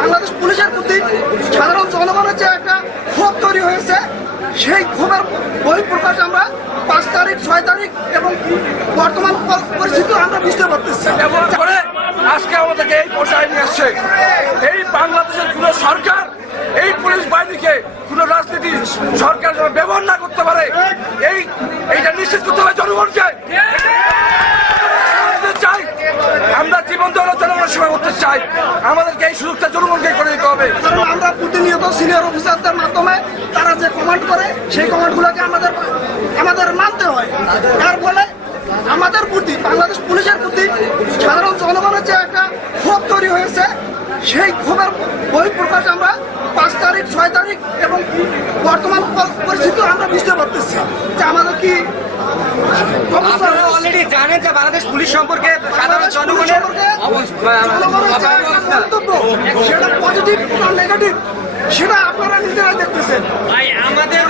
বাংলাদেশ পুলিশের প্রতি সাধারণ জনগণের যে একটা ক্ষোভ তৈরি হয়েছে, সেই ক্ষোভের বহিঃপ্রকাশ আমরা পাঁচ তারিখ, ছয় তারিখ এবং বর্তমান পরিস্থিতি আমরা বুঝতে পারতেছি। আজকে আমাদেরকে এই পর্যায়ে নিয়ে আসছে এই বাংলাদেশের কোন সরকার, এই পুলিশ বাহিনীকে কোন রাজনীতি সরকার ব্যবহার না করতে পারে, এই এইটা নিশ্চিত করতে হবে জনগণকে আমাদের চাই আমরা জীবন দেওয়ার জনগণের সেবা করতে চাই আমাদেরকে এই সুযোগটা জনগণকে করে দিতে হবে। কারণ আমরা প্রতিনিয়ত সিনিয়র অফিসারদের মাধ্যমে তারা যে কমান্ড করে সেই কমান্ডগুলোকে আমাদের আমাদের মানতে হয়। তার ফলে আমাদের প্রতি বাংলাদেশ পুলিশের প্রতি সাধারণ জনগণের যে একটা ক্ষোভ তৈরি হয়েছে সেই ক্ষোভের বহিঃপ্রকাশ আমরা পাঁচ তারিখ ছয় তারিখ এবং বর্তমান পরিস্থিতি আমরা বুঝতে পারতেছি যে আমাদের কি অলরেডি জানেন যে বাংলাদেশ পুলিশ সম্পর্কে সাধারণ জনগণের সেটা পজিটিভ সেটা আপনারা নিজেরা দেখতেছেন। আমাদের